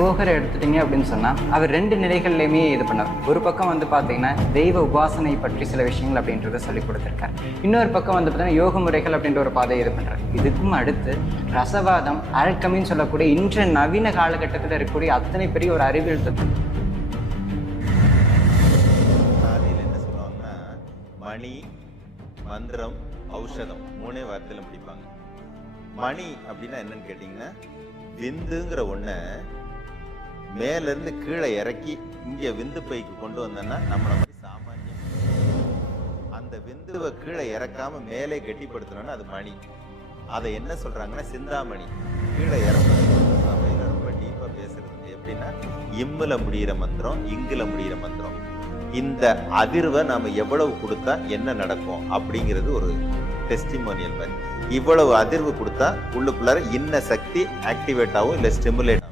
போகரை எடுத்துட்டீங்க அப்படின்னு சொன்னால் அவர் 2 நிலைகள்லையுமே இது பண்ணார். ஒரு பக்கம் வந்து பார்த்தீங்கன்னா தெய்வ உபாசனை பற்றி சில விஷயங்கள் அப்படின்றத சொல்லி கொடுத்துருக்காரு. இன்னொரு பக்கம் வந்து பார்த்தீங்கன்னா யோக முறைகள் அப்படின்ற ஒரு பாதையை இது பண்ணுறாரு. இதுக்கும் அடுத்து ரசவாதம், அல்கமின்னு சொல்லக்கூடிய இன்று நவீன காலகட்டத்தில் இருக்கக்கூடிய அத்தனை பெரிய ஒரு அறிவியல் என்ன சொல்லுவாங்கன்னா மணி, மந்திரம், ஔஷதம் 3 வார்த்தையில முடிப்பாங்க. மணி அப்படின்னா என்னன்னு கேட்டீங்கன்னா, விந்துங்கிற ஒண்ண மேல இருந்து கீழே இறக்கி இங்க விந்து பைக்கு கொண்டு வந்தோம்னா நம்மள மாதிரி சாமானியம். அந்த விந்துவை கீழே இறக்காம மேலே கெட்டிப்படுத்தணும்னா அது மணி. அதை என்ன சொல்றாங்கன்னா சிந்தாமணி. கீழே இறக்கணும். ரொம்ப டீப்பா பேசுறது எப்படின்னா, இம்முல முடிகிற மந்திரம், இங்குல முடிகிற மந்திரம். இந்த அதிர்வை நாம எவ்வளவு கொடுத்தா என்ன நடக்கும் அப்படிங்கிறது ஒரு டெஸ்டிமோனியல் மாதிரி. இவ்வளவு அதிர்வு கொடுத்தா உள்ளுக்குள்ளார இன்ன சக்தி ஆக்டிவேட் ஆகும், இல்லை ஸ்டிமுலேட் ஆகும்.